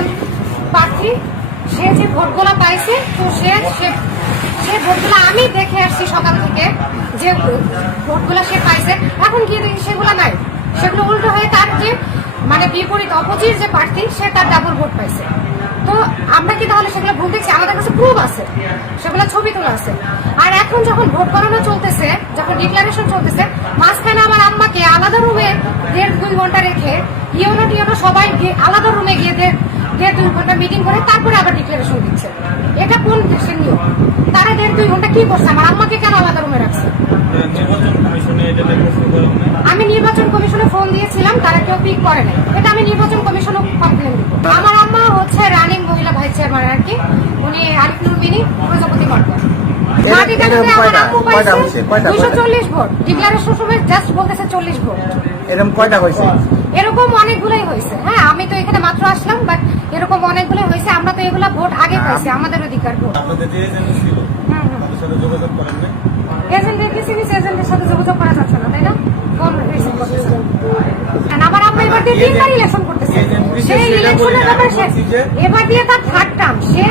একজন প্রার্থী সে যে ভোটগুলো পাইছে, তো সে সে- ভোটগুলো আমি দেখে আসছি সকাল থেকে যে ভোটগুলো সে পাইছে। এখন গিয়ে দেখি সেগুলো নাই? সেগুলো উল্টো হয়ে তার যে মানে বিপরীত অপোজিট যে প্রার্থী সে তার ডাবল ভোট পাইছে। তো আমরা কি তাহলে সেগুলো ভুল দেখছি? আমাদের কাছে প্রুফ আছে। সেগুলো ছবি তোলা আছে। আর এখন যখন ভোট গণনা চলতেছে, যখন ডিক্লারেশন চলতেছে, মাঝখানে আমার আম্মাকে আলাদা রুমে দেড় দুই ঘণ্টা রেখে, ইউনো টিউনো সবাই আলাদা রুমে গিয়ে দেড় দেড় দুই ঘণ্টা মিটিং করে তারপরে আবার ডিক্লারেশন দিচ্ছে। এটা কোন দেশের নিয়ম? তারা দেড় দুই ঘণ্টা কি করছে? আমার আম্মাকে কেন আলাদা রুমে রাখছে? আমি নির্বাচন কমিশনে ফোন দিয়েছিলাম তারা কেউ পিক করে নাই। এটা আমি নির্বাচন কমিশনে কমপ্লেন দিব আমার আম্মা হচ্ছে রানিং মহিলা ভাইস চেয়ারম্যান আর কি। উনি আরিফনুর মিনি প্রজাপতি মাটিতে আমার আম্মু পাইছে কয়টা? চল্লিশ ভোট। ডিক্লারেশন সময় জাস্ট বলতেছে চল্লিশ ভোট। এরকম কয়টা হয়েছে এরকম অনেকগুলোই হয়েছে হ্যাঁ আমি তো এখানে মাত্র আসলাম বাট এরকম অনেকগুলো হয়েছে আমরা তো এগুলা ভোট আগে পাইছি আমাদের অধিকার ভোট। এজেন্টের কিছু কিছু এজেন্টের সাথে যোগাযোগ করা যাচ্ছে না তাই না? ফোন রিসিভ করতেছে। আবার আমরা এবার দিয়ে তিনবার ইলেকশন করতেছে। সেই ইলেকশনের ব্যাপারে সে এবার দিয়ে তার থার্ড টার্ম সে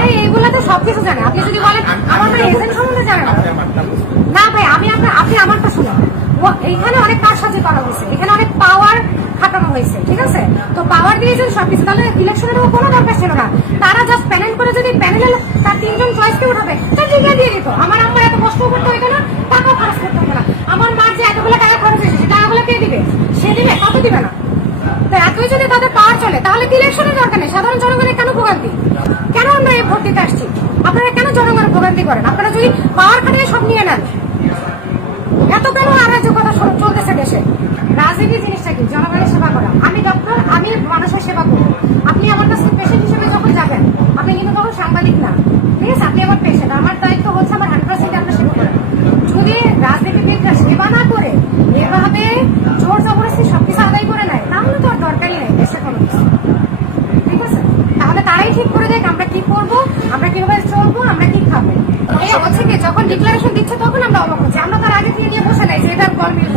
সবকিছু জানে। আপনি যদি বলেন আমার ভাই এজেন্ট সম্বন্ধে জানে না। ভাই আমি আপনার আপনি আমারটা শুনুন। এইখানে অনেক কারসাজি করা হয়েছে। এখানে অনেক পাওয়ার খাটানো হয়েছে। আছে? তো পাওয়ার দিয়ে যদি সবকিছু, তাহলে ইলেকশনের কোনো দরকার ছিল না। তারা জাস্ট প্যানেল করে যদি প্যানেল তার তিনজন চয়েসকে উঠাবে তা লিখে দিয়ে দিত। আমার আম্মা এত কষ্ট করতে হইতো না টাকাও খরচ করতে হতো না। আমার মার যে এতগুলো টাকা খরচ হয়েছে, সে টাকাগুলো কে দিবে? সে দিবে? কত দিবে না? তো এতই যদি তাদের পাওয়ার চলে, তাহলে ইলেকশনের দরকার নেই? সাধারণ জনগণের কেন ভোগান্তি? কেন আমরা এই ভোট দিতে আসছি? আপনারা কেন জনগণের ভোগান্তি করেন? আপনারা যদি পাওয়ার খাটিয়ে সব নিয়ে নেন। এত কেন অরাজকতা স- চলতেছে দেশে রাজনীতি জিনিসটা কি? জনগণের সেবা করা। আমি ডক্টর আমি মানুষের সেবা করব। আপনি আমার কাছে পেশেন্ট হিসেবে যখন যাবেন, আপনি কিন্তু তখন সাংবাদিক না। ঠিক আছে আপনি আমার পেশেন্ট আমার দায়িত্ব হচ্ছে আমার হান্ড্রেড পার্সেন্ট আপনার সেবা করা। যদি রাজনীতিবিদরা সেবা না করে, এভাবে জোর জবরদস্তি সবকিছু আদায় করে নেয়, তাহলে তো আর দরকারই নেই দেশে কোনো ঠিক আছে? তাহলে তারাই ঠিক করে দেখ আমরা কি করব, আমরা কীভাবে চলবো, আমরা কি খাব। হচ্ছে কি, যখন ডিক্লারেশন দিচ্ছে, তখন আমরা অবাক হচ্ছি। আমরা তার আগে থেকে নিয়ে বসে নাই যে এটার কল মিল